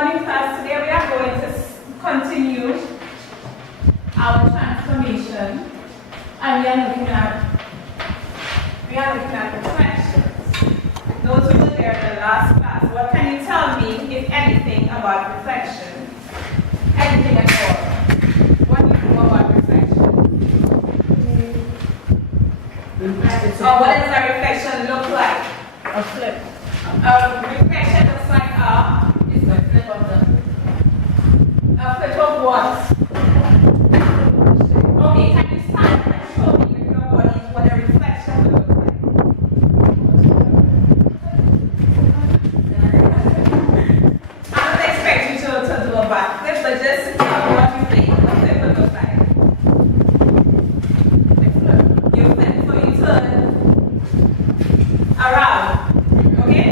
Morning class, today we are going to continue our transformation, and we are looking at reflections. Those who were there in the last class, what can you tell me, if anything, about reflection? Anything at all? What do you know about reflection? Or what does a reflection look like? A flip. A reflection looks like It's the flip of a flip of what? Okay, can you stand and show me with your body what a reflection would look like? I don't expect you to do a backflip, but just tell me what you think a flip would look like. You flip, so you turn around. Okay?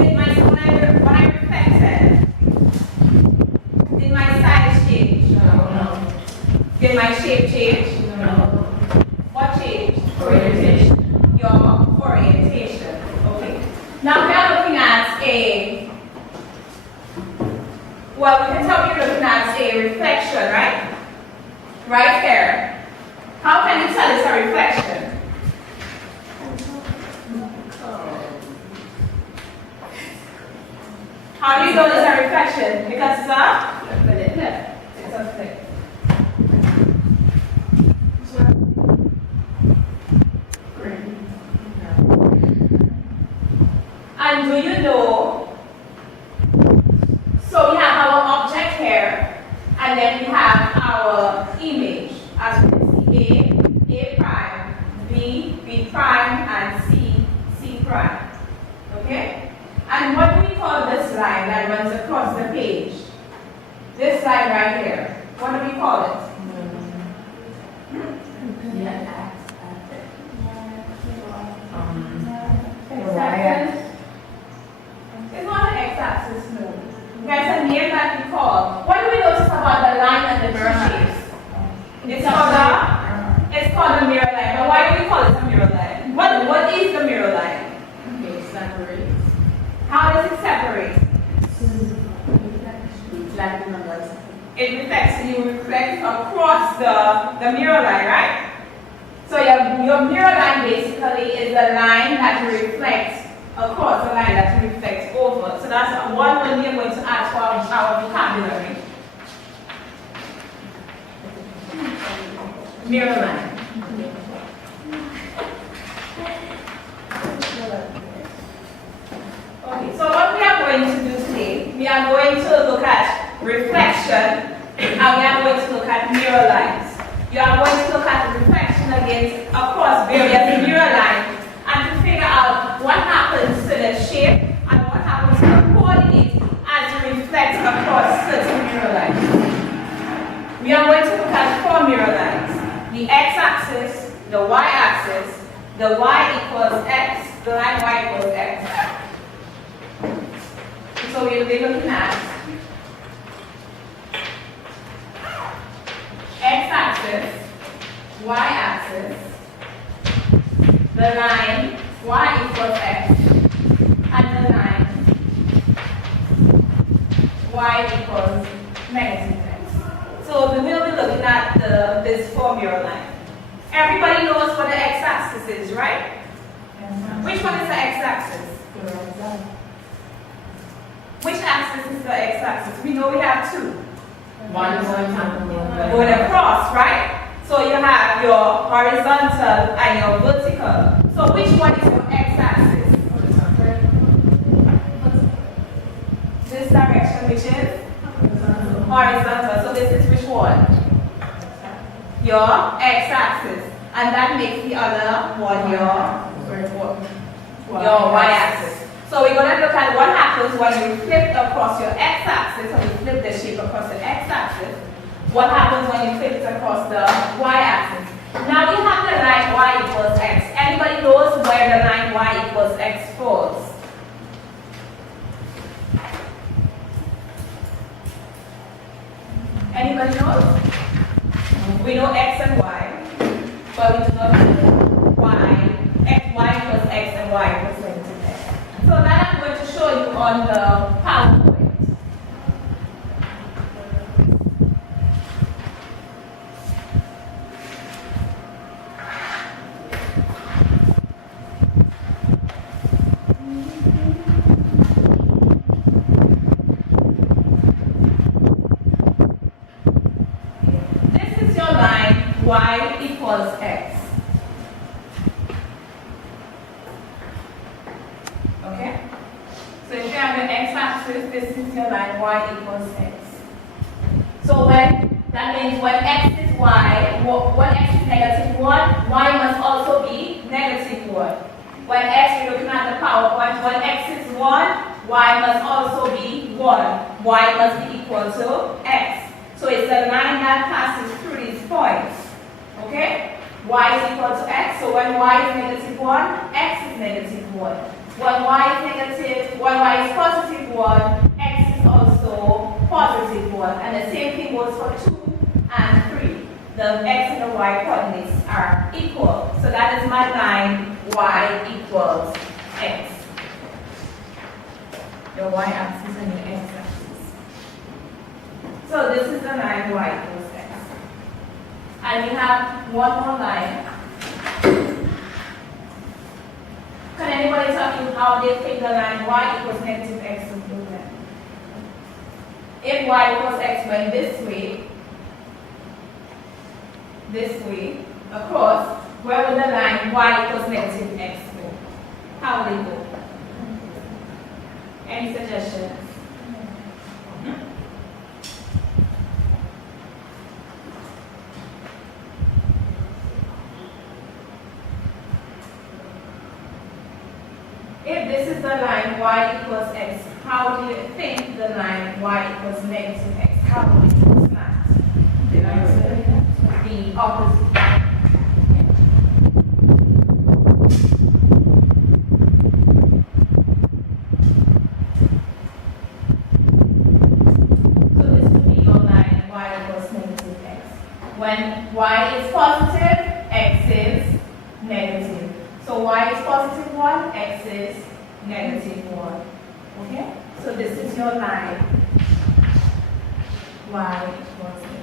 When I reflected, did my size change? No. Did my shape change? No. What changed? Orientation. Your orientation. Okay. Now we are looking at we can tell we're looking at a reflection, right? Right here. How can you tell it's a reflection? How do you know it's a reflection? Because it's a flip. It's a flip. And do you know, so we have our object here, and then we have our image, as we can see, A prime, B prime, and C prime. Okay? And what do we call this line that runs across the page? This line right here. What do we call it? X-axis? It's not an x-axis, no. There's a name that we call. What do we notice about the line and the two shapes? It's called a mirror line. But why do we call it a mirror line? What is the mirror line? It separates. How does it separate? It reflects. You reflect across the mirror line, right? So your mirror line basically is the line that you reflect across, the line that you reflect over. So that's one word we are going to add to our vocabulary. Mirror line. Okay, so what we are going to do today, we are going to look at reflection, and we are going to look at mirror lines. You are going to look at reflection against across various mirror lines and to figure out what happens to the shape and what happens to the coordinates as you reflect across certain mirror lines. We are going to look at four mirror lines. The x-axis, the y-axis, the y equals x, the line y equals x. So we'll be looking at x-axis, y-axis, the line y equals x, and the line y equals negative x. So we will be looking at this four-mirror line. Everybody knows what the x-axis is, right? Which one is the x-axis? Which axis is the x-axis? We know we have two. One is going Going across, right? So you have your horizontal and your vertical. So which one is your x-axis? This direction, which is horizontal. So this is which one? Your x-axis. And that makes the other one your y-axis. So we're going to look at what happens when you flip across your x-axis, or you flip the shape across the x-axis. What happens when you flip it across the y-axis? Now we have the line y equals x. Anybody knows where the line y equals x falls? Anybody knows? We know x and y, but we do not know y. Y equals x and y equals negative x. So that I'm going to show you on the PowerPoint. y equals x. Okay? So if you have your x-axis, this is your line y equals x. So that means when x is y, when x is negative 1, y must also be negative 1. When x, you're looking at the PowerPoint, when x is 1, y must also be 1. Y must be equal to x. So it's a line that passes through these points. Okay? Y is equal to x, so when y is negative 1, x is negative 1. When y is positive 1, x is also positive 1. And the same thing goes for 2 and 3. The x and the y coordinates are equal. So that is my line y equals x. Your y-axis and your x-axis. So this is the line y equals x. And we have one more line. Can anybody tell me how they think the line y equals negative x is movement? If y equals x went this way, across, where would the line y equals negative x go? How would it go? Any suggestions? If this is the line y equals x, how do you think the line y equals negative x? How would it snap? The opposite. So this would be your line y equals negative x. When y is positive, x is negative. So y is positive 1, x is negative 1. Okay? So this is your line y equals negative.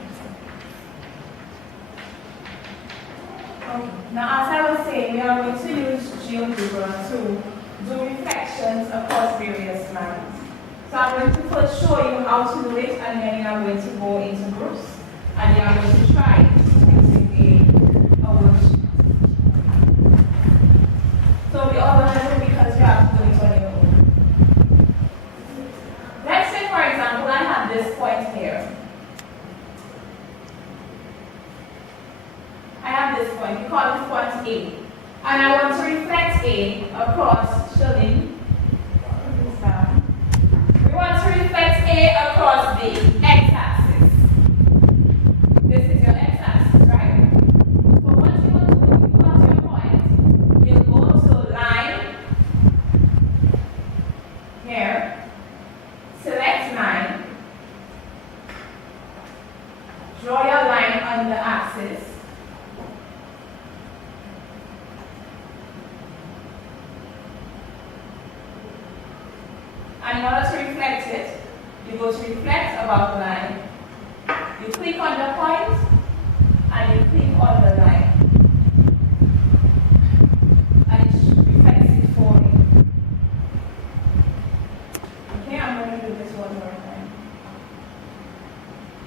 Okay. Now, as I was saying, we are going to use GeoGebra to do reflections across various lines. So I'm going to first show you how to do it, and then you are going to go into groups, and you are going to try it using a worksheet. So we organize it because you have to do it on your own. Let's say, for example, I have this point here. I have this point, we call this point A. And I want to reflect A across, showing, we want to reflect A across the x-axis. This is your x-axis, right? So what you want to do, you come to your point, you go to line, here, select line, draw your line on the axis, and in order to reflect it, you go to reflect above line, you click on the point, and you click on the line, and it reflects it for you. Okay, I'm going to do this one more time.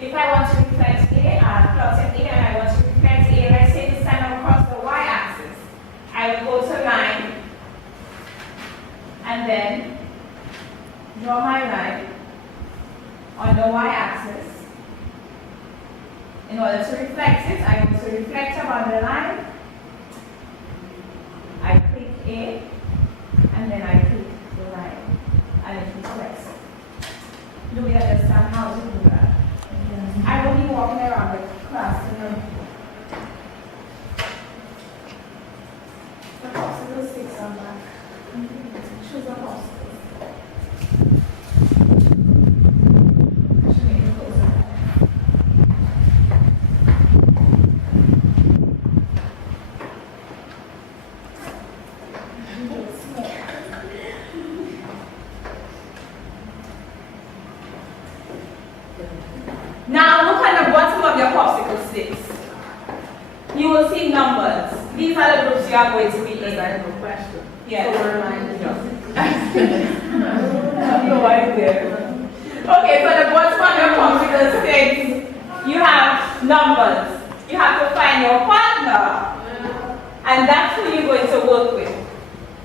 If I want to reflect A, I've plotted A, and I want to reflect A, let's say this time across the y-axis. I will go to line, and then draw my line on the y-axis. In order to reflect it, I go to reflect above the line. I click A, and then I click the line, and it reflects it. Do we understand how to do that? Yes. I will be walking around the class to know. The popsicle sticks are back. Choose a popsicle. Now look at the bottom of your popsicle sticks. You will see numbers. These are the groups you are going to be in. I have a question. Yes. So where am I in No idea. Okay, so the bottom of your popsicle sticks, you have numbers. you have to find your partner, and that's who you're going to work with.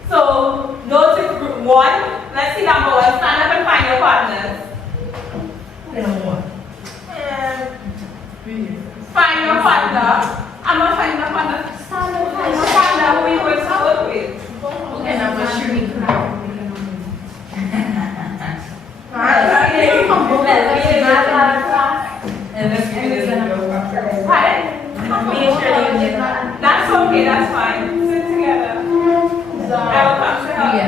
So notice group one. Let's see number one. Stand up and find your partners. Find your partner. I'm not finding a partner. Stand up, find your partner who you're going to work with. Okay, number three. That's okay, that's fine. Sit together. I will come to help you.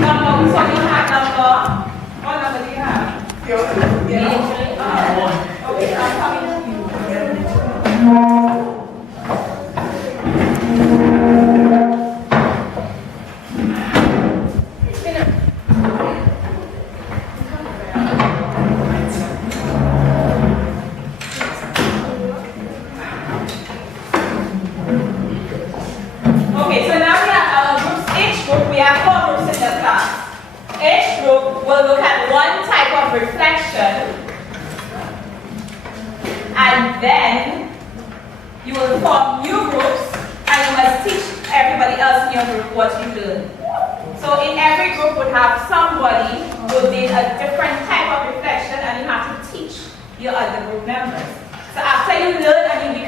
Number, so you have number. What number do you have? Okay, I'm coming to you. Okay, so now we have our groups. Each group, we have 4 groups in the class. Each group will look at one type of reflection, and then you will form new groups, and you must teach everybody else in your group what you learned. So in every group would have somebody who did a different type of reflection, and you have to teach your other group members. So after you learn and you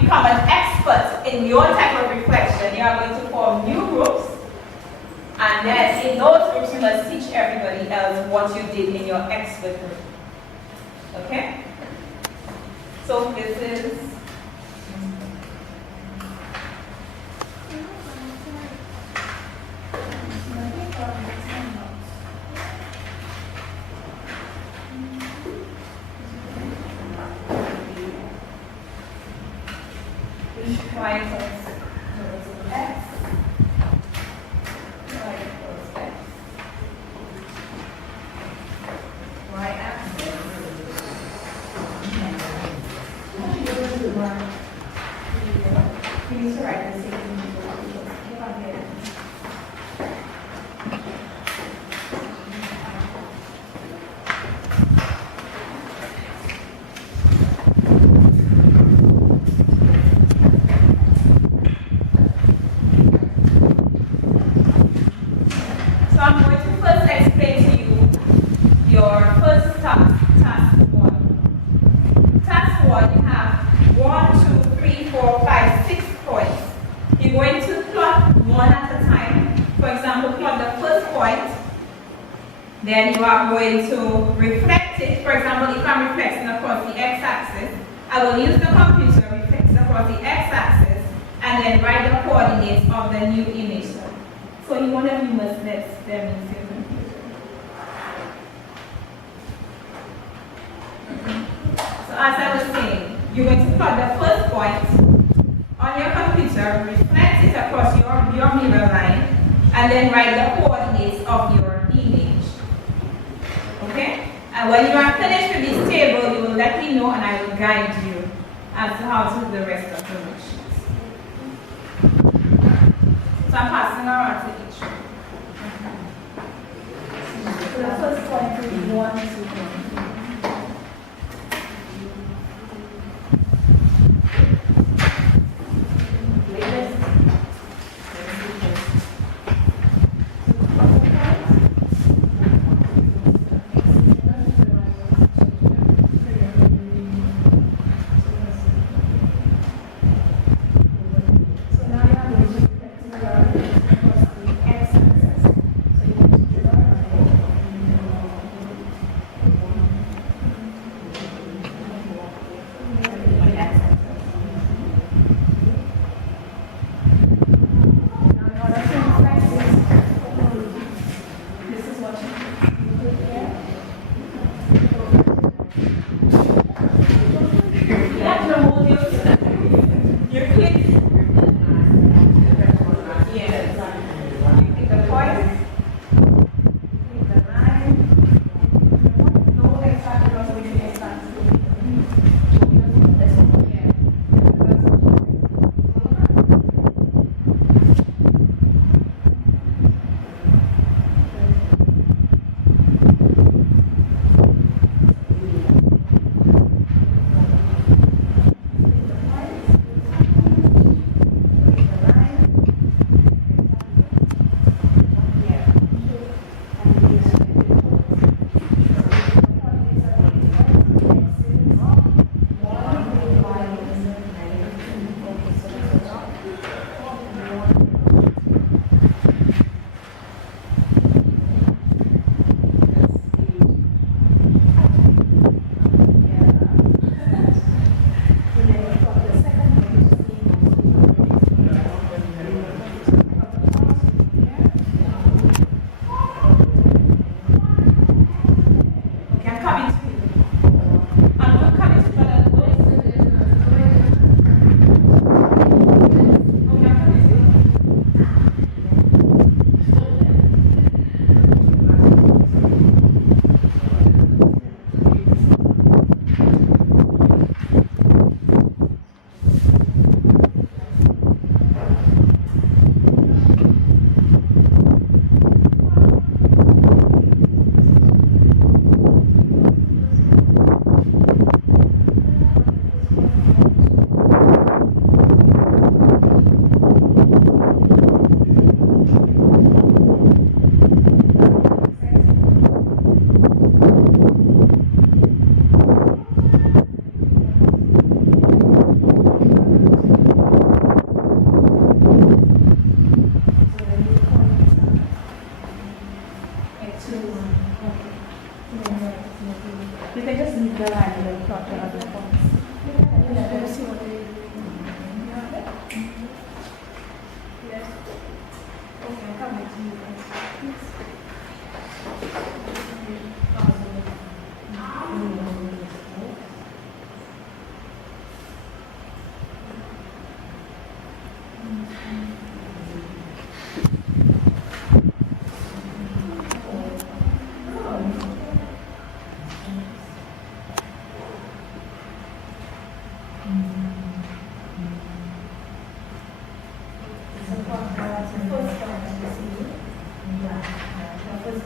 become an expert in your type of reflection, you are going to form new groups, and then in those groups you must teach everybody else what you did in your expert group. Okay? So this is y equals x, y equals x, y axis. You need to write the same thing. So I'm going to first explain to you your first task 1. Task 1, you have 1, 2, 3, 4, 5, 6 points. You're going to plot one at a time. For example, plot the first point. Then you are going to reflect it. For example, if I'm reflecting across the x-axis, I will use the computer to reflect across the x-axis and then write the coordinates of the new image. So you one of you must let them into your computer. So as I was saying, you're going to plot the first point on your computer, reflect it across your mirror line, and then write the coordinates of your image. Okay? And when you are finished with this table, you will let me know and I will guide you as to how to do the rest of the worksheets. So I'm passing around to each one. So the first point is 1, 2, 3.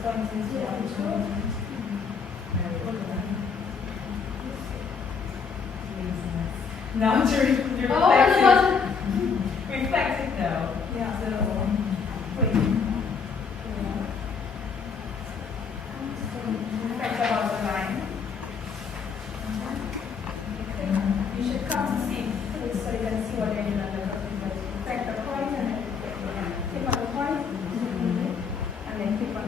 Now to reflect it. Reflect it though. Yeah. So, wait. Reflect about the line. You should come to see so you can see what you're doing on the computer. Reflect the point and then click on the point and then click on.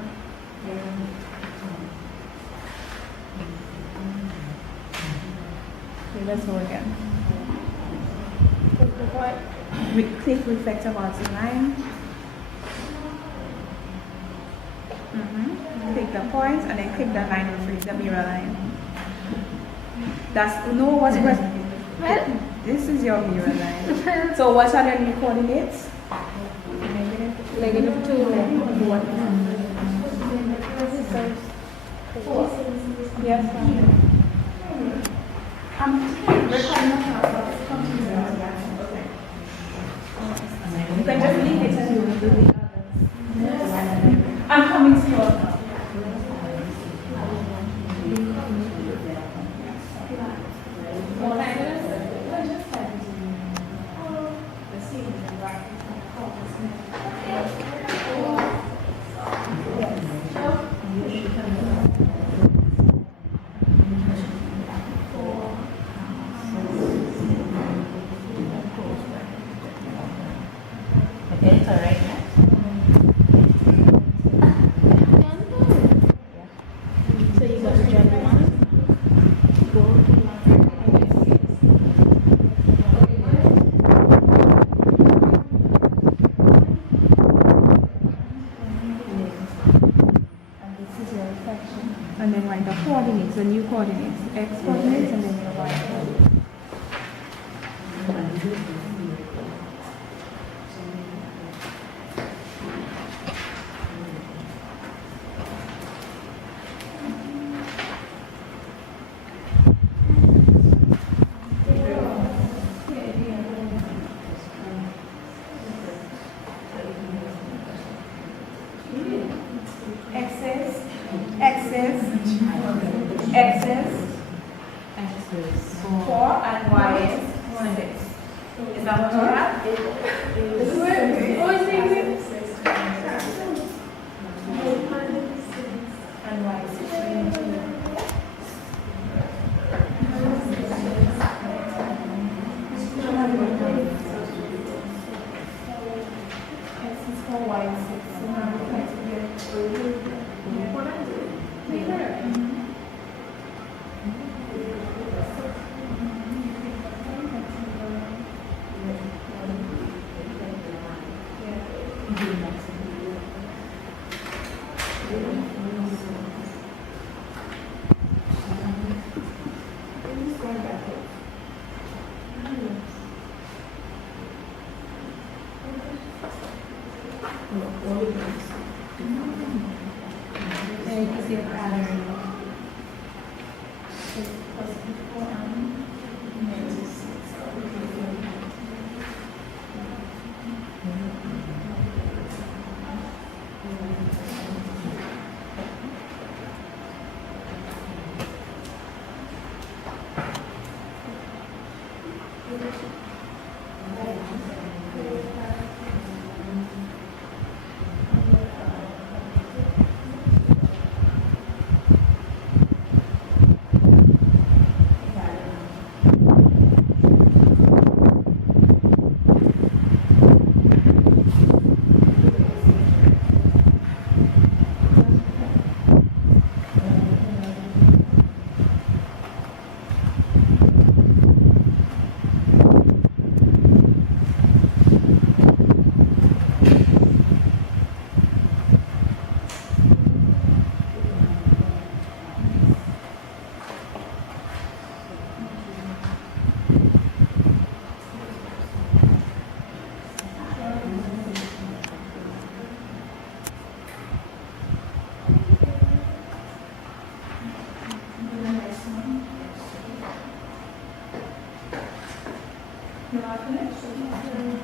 Okay, let's go again. Click the point. Click reflect towards the line. Click the point and then click the line of freeze, the mirror line. That's no what's this is your mirror line. So what are the new coordinates? Negative 2. Yes. You can just leave it and you will do the others. I'm coming to you. Okay, it's all right now. So you got to jump on. And this is your reflection. And then write the coordinates, the new coordinates, x coordinates and then your y coordinates. X's 4 and y is 6. Is that what you have? And y is 6. X is 4, y is 6. So now we try to get there you can see a pattern.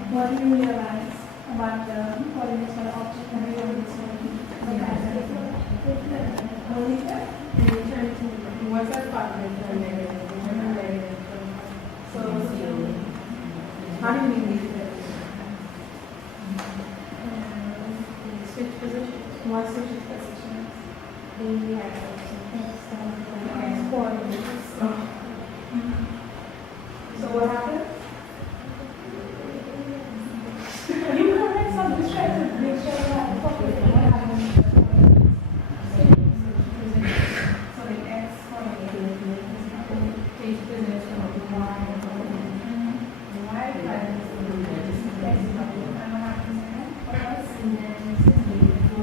What do you realize? about the coordinates for the object and the coordinates for the What's that part of the negative? So, how do you mean these things? switch positions. What switches positions? The x coordinates. So what happened? You correct something straight to make sure you have the proper what happened. So the x coordinate takes business from the y coordinate. The y coordinate is the x coordinate. And what happens then? What else? And then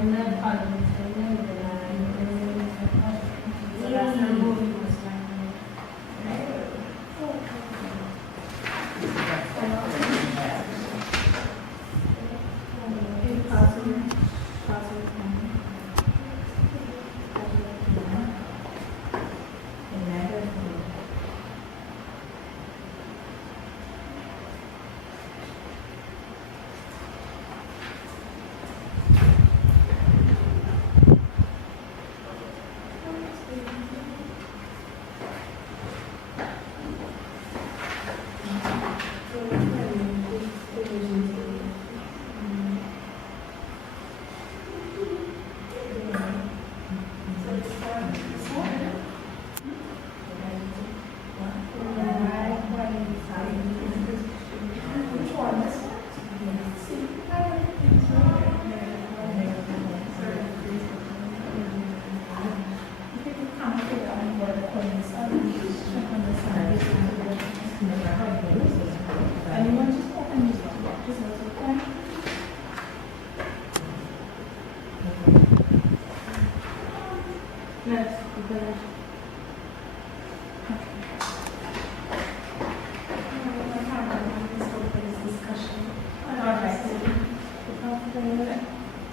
another coordinate, another line, so that's the movie was like, right? Anyone just open this one, just okay? Yes, because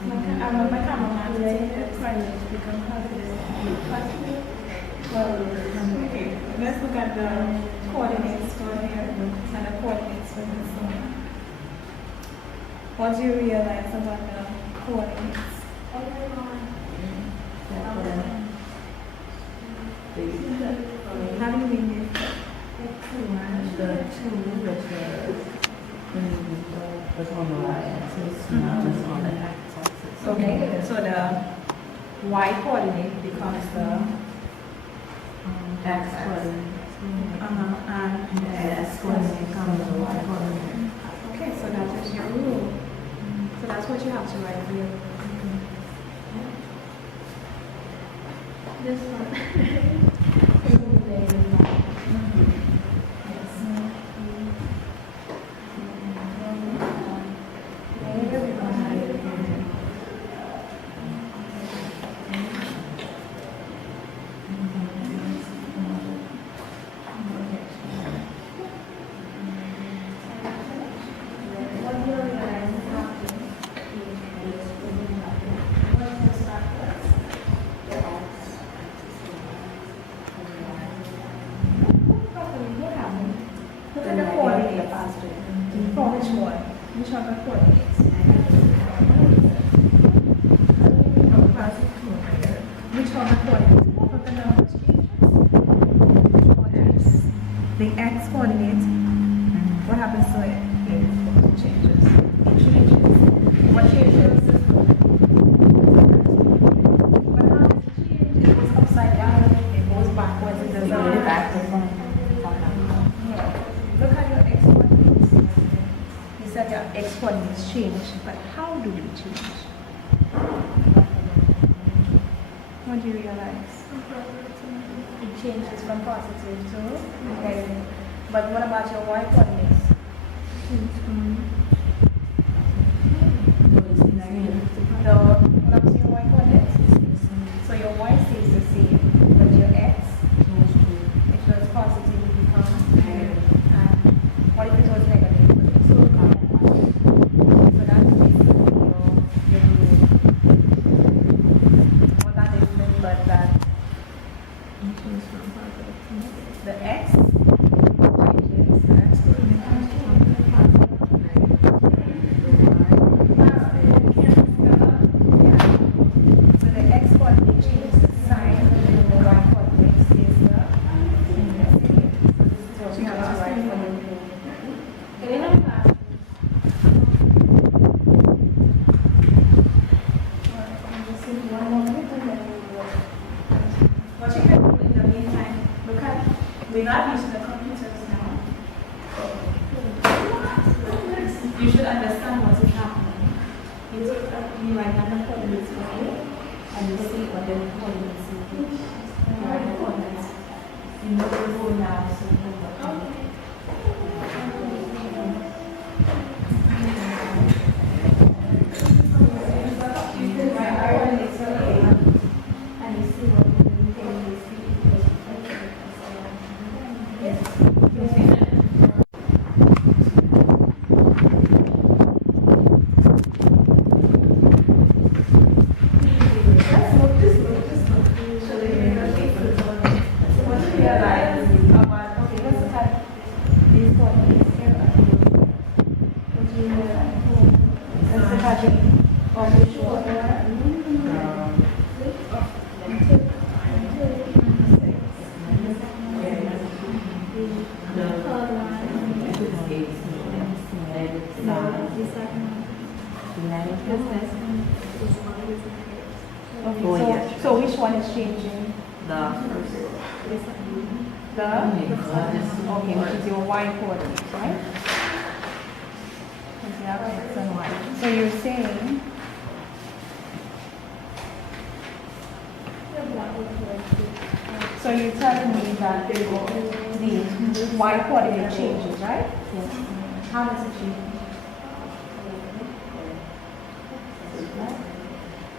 My cameraman today is trying to become positive. Let's look at the coordinates for here and the coordinates for this one. What do you realize about the coordinates? How do you mean it? The two that's on the y-axis, not just on the x-axis. okay, so the y coordinate becomes the X coordinate. and The x coordinate becomes the y coordinate. okay, so that is your rule. So that's what you have to write here. This one. Look at the coordinates. For which one? Which are the coordinates? Which are the coordinates? What are the numbers changes? The x coordinate. What happens to it? It changes. It changes. What changes? But how does it change? It goes upside down. It goes backwards. It doesn't go backwards. Look at your x coordinates. You said your x coordinates change, but how do they change? What do you realize? It changes from positive to negative. But what about your y coordinates? The what about your y coordinates? So your y stays the same, but your x, if it was positive, it becomes negative. And what if it was negative? So that's basically your rule. What that is meant but that the x changes, the x coordinate you should understand what is happening. You write down the coordinates for A, and you see what the coordinates are. You write the coordinates. You know the rule now, so you know what to do. You can write coordinates for A, and you see what the coordinates are. Yes. So which one is changing? The first. Okay, which is your Y coordinates, right? Because you have X and Y. So you're saying so you're telling me that the Y coordinate changes, right? Yes. How does it change?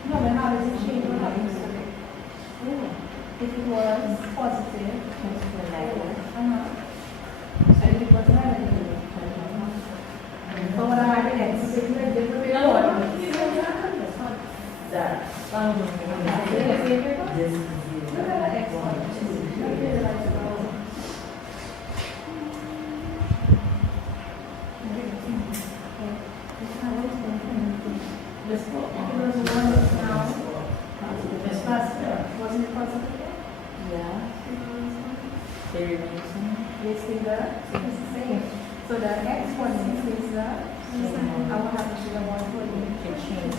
No, but how does it change? What happens to it? If it was positive, uh-huh. So if it was negative, so what am I doing? Wasn't it positive? Yeah. They remain Yes, it's the same. So the X coordinate is the I will have to show the Y coordinate. It changes.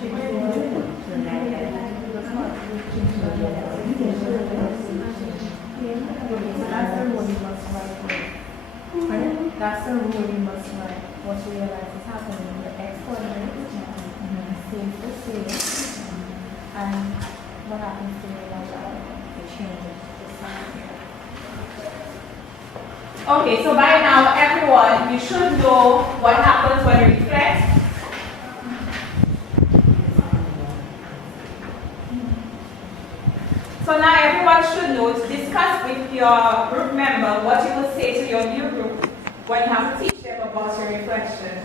To the negative. So that's the rule you must write. That's the rule you must write. What you realize is happening, the X coordinate stays the same. And what happens to the Y? It changes. Okay, so by now, everyone, you should know what happens when you reflect. So now everyone should know to discuss with your group member what you will say to your new group when you have to teach them about your reflection.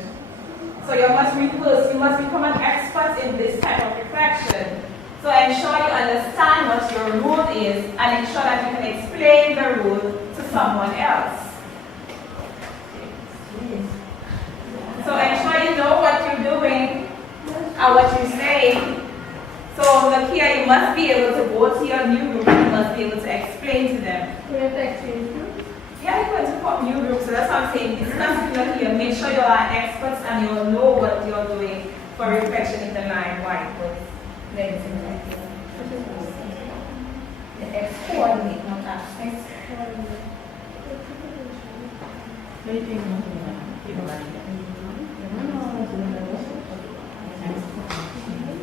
So you must rehearse, you must become an expert in this type of reflection. So ensure you understand what your rule is and ensure that you can explain the rule to someone else. So ensure you know what you're doing and what you're saying. So look here, you must be able to go to your new group and you must be able to explain to them. Yeah, you're going to form new groups, so that's what I'm saying. Discuss it look here, make sure you are experts and you'll know what you're doing for reflection in the line whiteboard. The X coordinate, not that. X coordinate.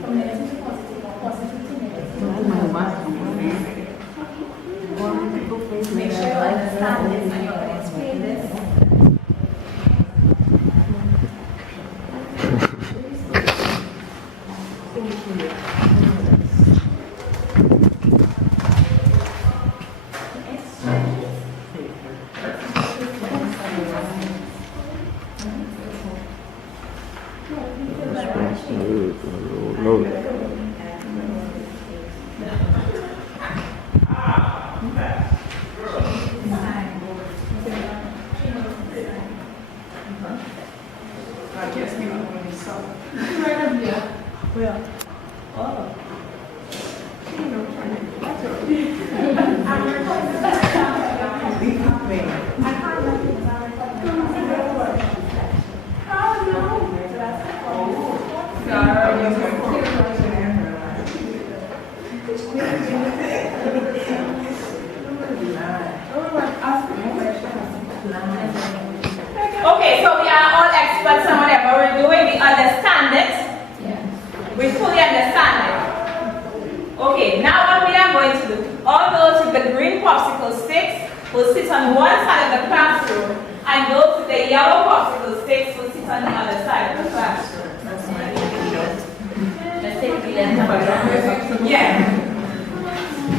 From negative to positive or positive to negative. Make sure you understand this and you can explain this. Okay, so we are all experts. Someone Yeah.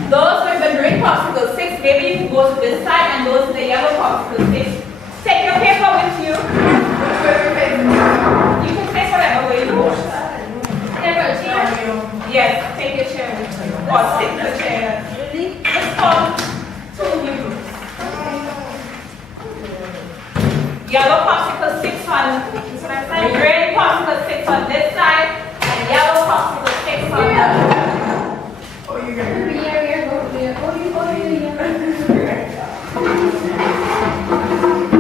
Those with the green popsicle sticks, maybe you can go to this side, and those with the yellow popsicle sticks. Take your paper with you. You can take whatever way you want. Take a chair. Yes, take your chair with you. Or sit in the chair. Let's call two new groups. Yellow popsicle sticks on this side. Green popsicle sticks on this side. And yellow popsicle sticks on the other side.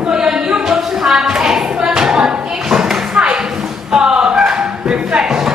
So your new book should have experts on each type of reflection.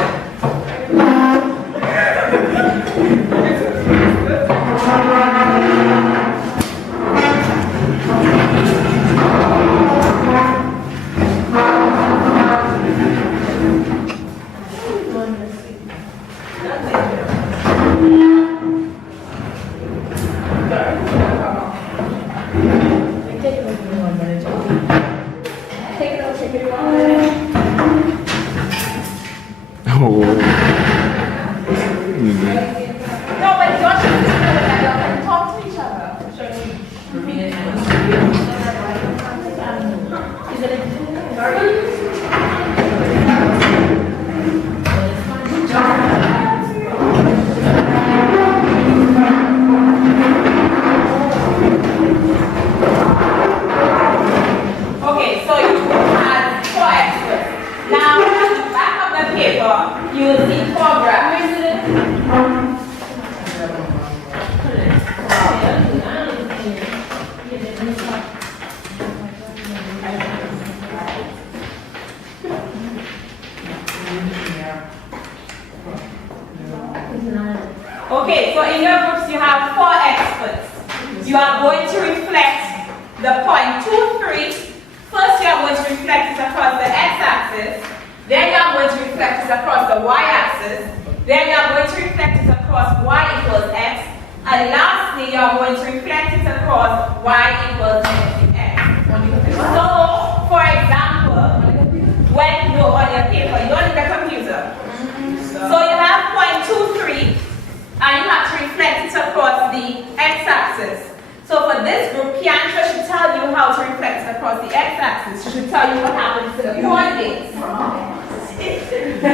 Oh. No, but you don't have to do that. You can talk to each other. Okay, so you had 4 experts. Now, on the back of the paper, you will see 4 graphs. Okay, so in your groups you have 4 experts. You are going to reflect the point 2, 3. First you are going to reflect it across the x-axis. Then you are going to reflect it across the y-axis. Then you are going to reflect it across y equals x. And lastly, you are going to reflect it across y equals negative x. So, for example, when you go on your paper, you don't need a computer. So you have point 2, 3, and you have to reflect it across the x-axis. So for this group, Kiandra should tell you how to reflect it across the x-axis. She should tell you what happens to the coordinates. And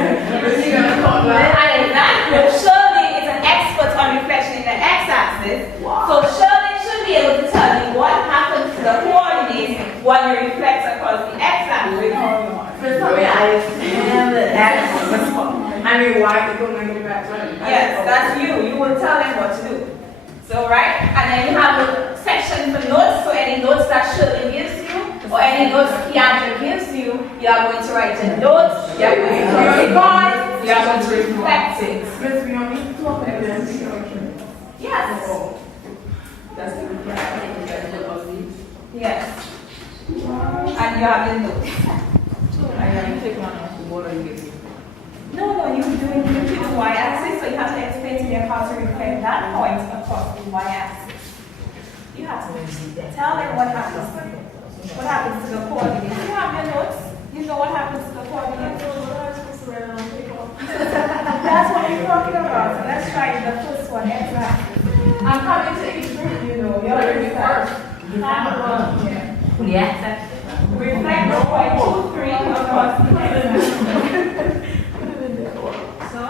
in that group, Shirley is an expert on reflection in the x-axis. So Shirley should be able to tell you what happens to the coordinates when you reflect across the x-axis. Yes, that's you. You will tell them what to do. So, right? And then you have a section for notes. So any notes that Shirley gives you, or any notes Kiandra gives you, you are going to write the notes, you are going to record, you are going to reflect it. Yes. Yes. And you have the notes. No, you do the y-axis, so you have to explain to them how to reflect that point across the y-axis. You have to tell them what happens to the coordinates. You have your notes. You know what happens to the coordinates. That's what we're talking about. So let's try the first one, x-axis. I'm coming to each group, you know. You're already first. Yeah. Reflect the point 2, 3 across the x-axis. So,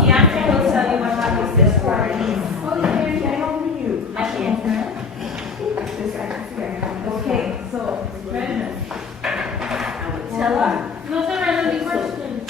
Kiandra will tell you what happens to the coordinates. Okay, so, Tell her. No, sir, I have any questions.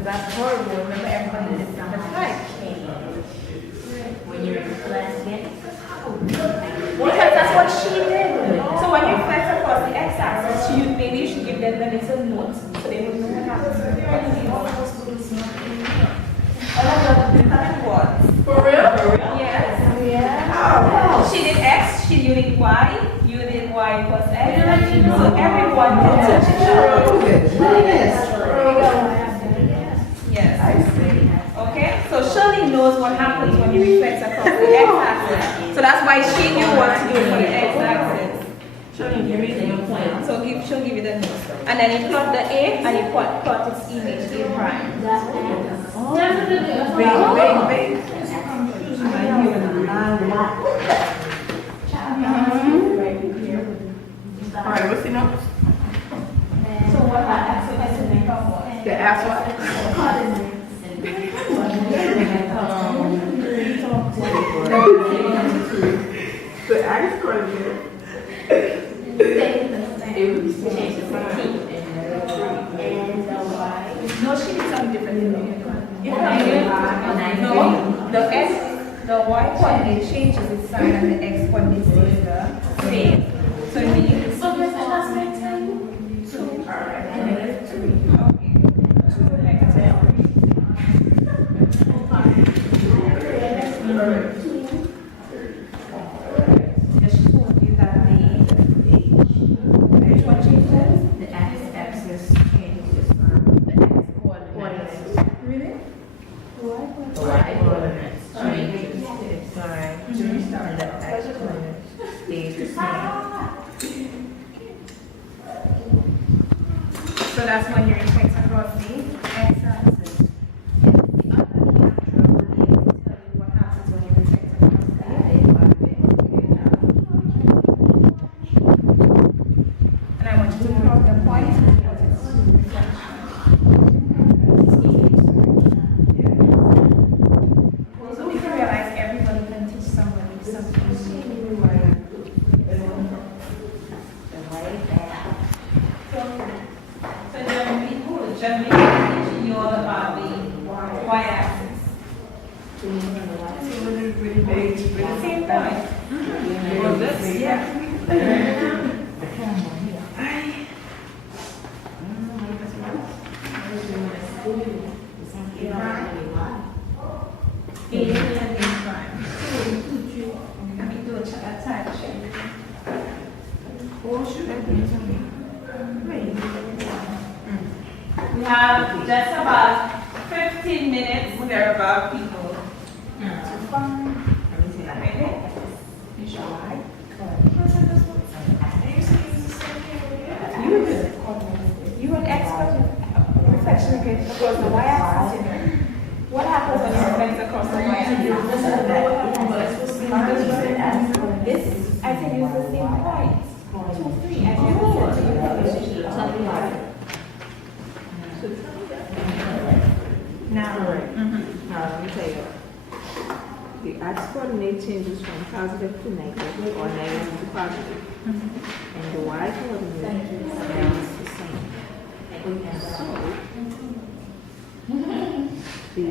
because that's her rule. Remember, everybody is different type. When you reflect it. Because that's what she did. So when you flex across the x-axis, maybe you should give them a little note so they would know what happens with the For real? Yes. Yeah. She did x, you did y, you did y plus x. So everyone can touch each other. Yes. Okay? So Shirley knows what happens when you reflex across the x-axis. So that's why she knew what to do for the x-axis. So she'll give you the notes. And then you plot the A and you plot its image, A prime. Big. Alright, what's the notes? So what happens to make up what? The ass what? The axe coordinate. No, she did something different. No, the x, the y coordinate changes its sign and the x coordinate stays the same. So it means. So that's my time. 2. Alright. Just told you that which one changes? The x-axis changes its sign. The x-coordinates. Really? The y-coordinates changes its sign. And the x-coordinates stays the same. So that's when you reflect across the x-axis. The other natural will be able to tell you what happens when you reflect across the and I want you to plot the point because it's reflection. So if you realize everybody can teach somebody something. So Jeremy teaching you all about the y-axis. Really big. Same point. Well, this, yeah. Let me do a time check. We have just about 15 minutes thereabout, people. Ready? You an expert in reflection across the y-axis, you know. What happens when you reflect across the y-axis? This, I can use the same points. 2, 3. I can use it. Now, Now, let me tell you. The x coordinate changes from positive to negative or negative to positive. And the y coordinate remains the same. So, the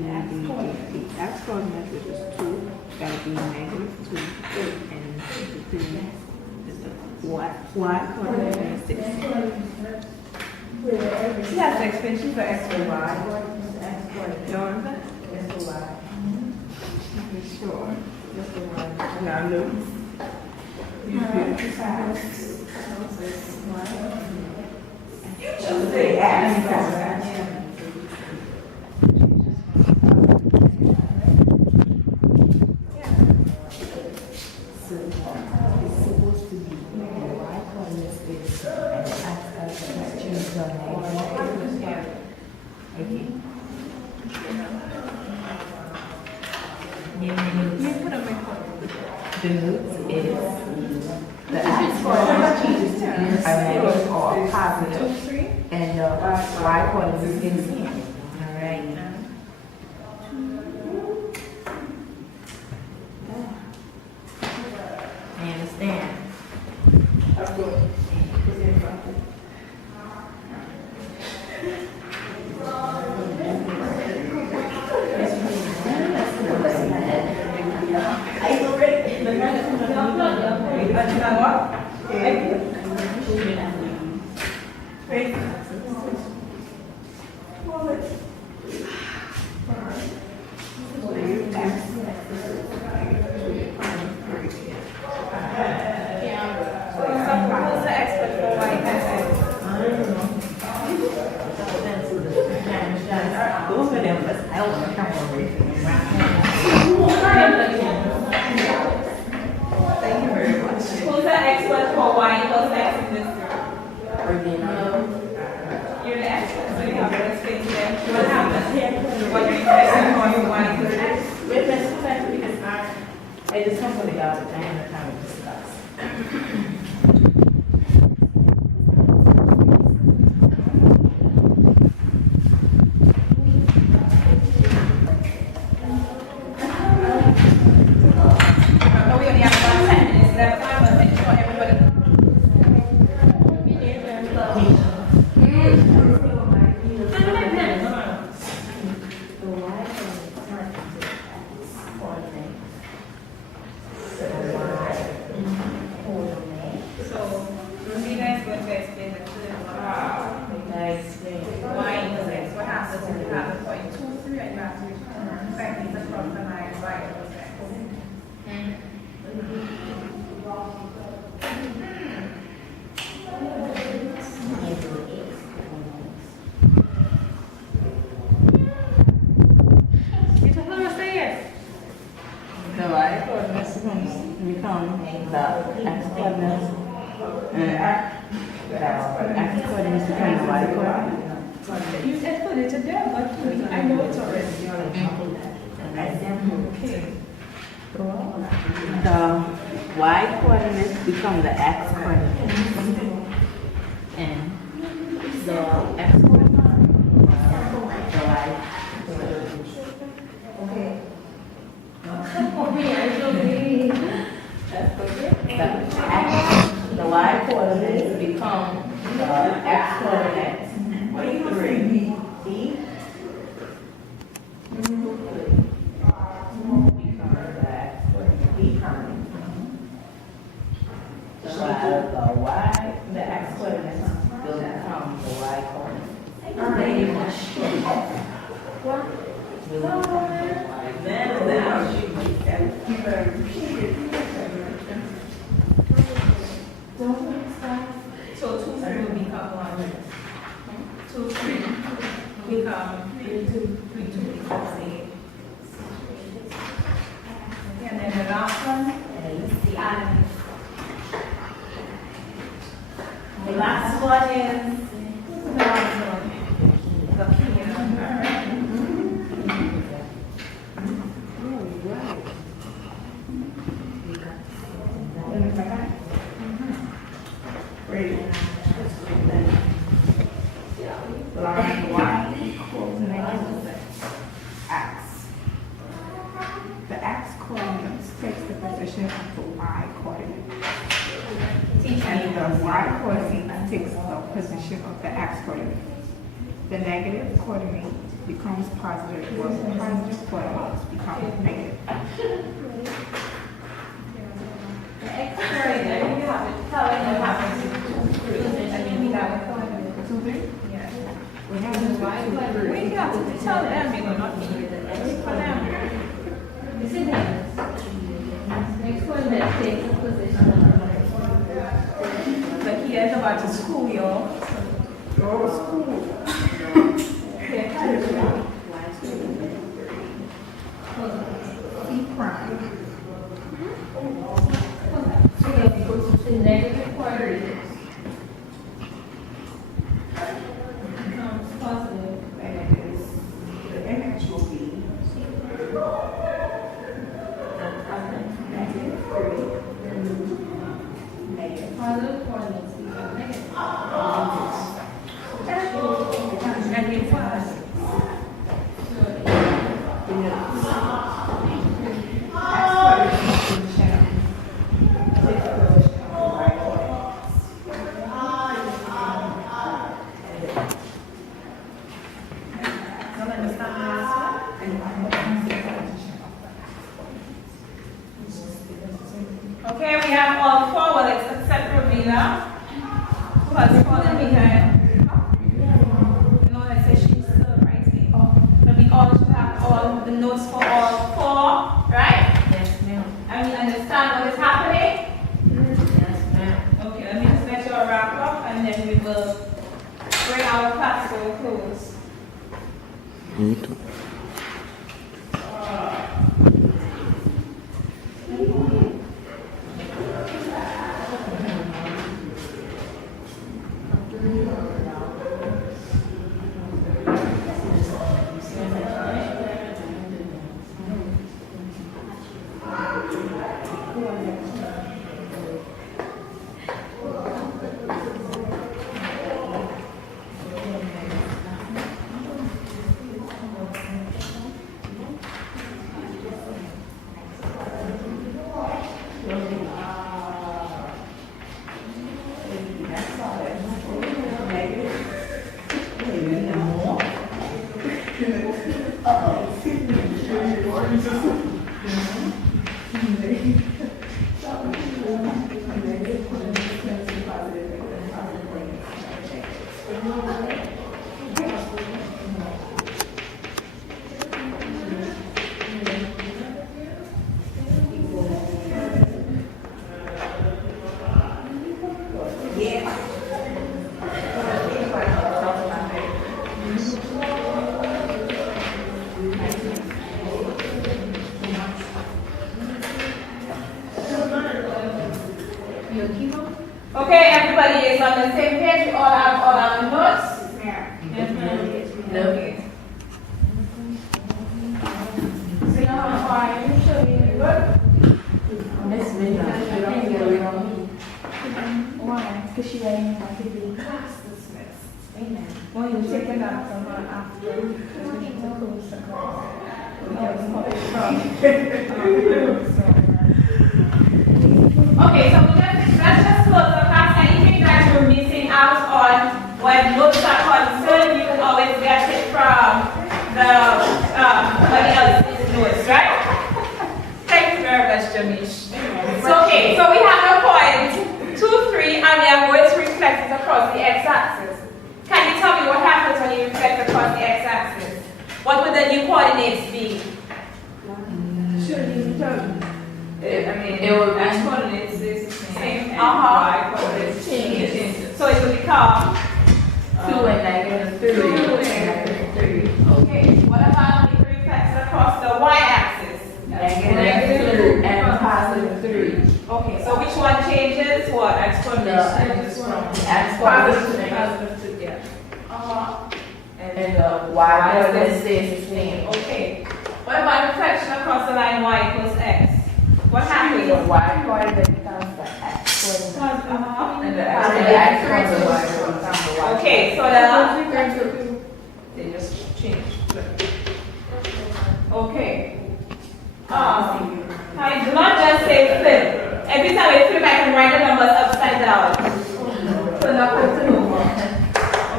x coordinate, which is 2, gotta be negative 2, and the y coordinate remains the same. she has to explain. She's the expert. You know what I'm saying? Sure. Now look. The notes is the x-coordinate changes to either a negative or a positive, and the y-coordinate is the same. All right. I understand. I don't want to come over here. Thank you very much. Who's the expert for wine plus sex industry? You're the expert, so you have to explain to them what happens here. What you're interested in for your wine plus sex. Wait, let's go back because I just want to go out and I have time to discuss. Remember, we only have about 10 minutes left. I'm going to make sure everybody. So, Rosina is going to explain the wine plus sex. What happens if you have a point 2, 3, and you have to affect these across the line by plus sex? You told her to say yes. The right coordinates become the x coordinates, and the x coordinates become the y coordinates. You explained it to them, but I know it's already. Okay. The y coordinates become the x coordinates, and the x coordinates the y coordinates. The y coordinates become the x coordinates. 3. The x coordinates will become the y coordinates. So 2, 3 will become 1. 2, 3 become 3, 2 becomes 8. And then the last one is the animal. The last one is the last one. The key. Line y equals negative x. The x coordinate takes the position of the y coordinate. And the y coordinate takes the position of the x coordinate. The negative coordinate becomes positive, while the positive coordinate becomes negative. The x coordinate, you have to tell them what happens to 2, 3, and then we have a coordinate. 2, 3? Yeah. We have to do y coordinate. We have to tell them, you know, not me. For them. Next one that takes the position of But he is about to school, y'all. Go to school. C prime. the negative quadratic becomes positive. And it is, the image will be negative 3, negative. Positive coordinates become negative. And you first. Okay, we have all four, well, except Ravina, who has fallen behind. You know, I say she's still writing. But we all should have all the notes for all four, right? Yes, ma'am. And we understand what is happening. Yes, ma'am. Okay, let me just let you all wrap up and then we will bring our class to a close. Me too. Okay, everybody is on the same page. We all have all our notes. Okay. So now I'm fine. You show me good. Why? Because she ain't have to be class dismissed. Amen. Well, you take it out from her after. Because we need to close the class. Okay, so let's just close the class. Anything that you're missing out on when notes are concerned, you can always get it from the somebody else's notes, right? Thank you very much, Jamish. So, okay, so we have a point 2, 3, and we are going to reflect it across the x-axis. Can you tell me what happens when you reflect across the x-axis? What would the new coordinates be? It will be X coordinates is the same. And Uh-huh. Y coordinates change. So it will become 2 and negative 3. 2 and negative 3. okay. What about if it reflects across the y-axis? Negative 2 and positive 3. Okay, so which one changes? What? X coordinates changes from X positive to coordinates. negative 2. Yeah. And the y coordinate stays the same. Okay. What about reflection across the line y equals x? What The happens? y coordinate becomes the x coordinate. And the And the X x coordinate becomes the y. Okay, so the they just change. okay. I do not just say flip. Every time I flip, I can write the numbers upside down. So now put it over.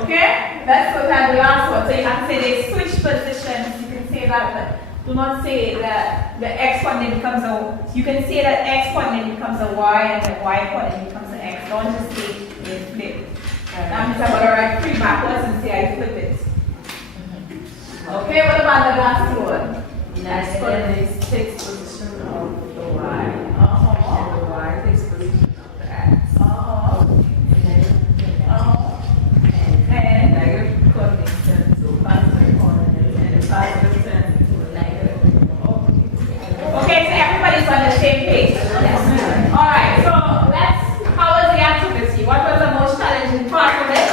Okay? That's what I the last one. So you can say they switch positions. You can say that, but do not say that the x coordinate becomes a. You can say that x coordinate becomes a y and the y coordinate becomes an x. Don't just say they flip. That means I'm gonna write 3 backwards and say I flip it. Okay, what about the last one? X coordinates takes position of the Y. Uh-huh. And the Y takes position of the X. Uh-huh. And negative coordinates turn to positive coordinates, and the positive turns into a negative. Okay, so everybody's on the same page. Yes. All right, so how was the activity? What was the most challenging part of it?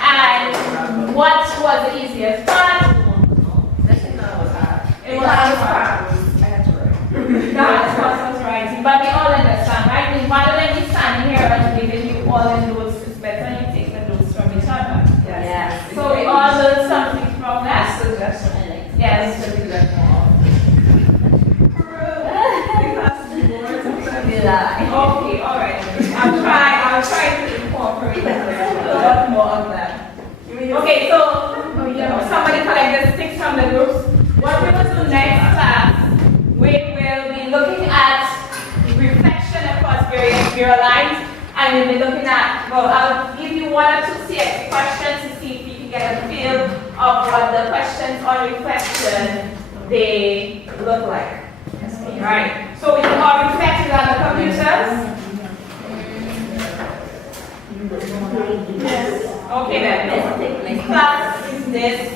And what was the easiest part? It was hard. I had to write. The hardest part was writing, but we all understand, right? Rather than me standing here and giving you all the notes, it's better you take the notes from each other. Yes. So we all learned something from that. Suggestion. Yes. To do that more. Okay, all right. I'll try to incorporate a lot more of that. Okay, so somebody collect the sticks from the groups. What we will do next class, we will be looking at reflection across various mirror lines, and we'll be looking at, well, I'll give you 1 or 2 CX questions to see if you can get a feel of what the questions on reflection they look like. Right. So we can all reflect it on the computers. Okay then. Class is dismissed.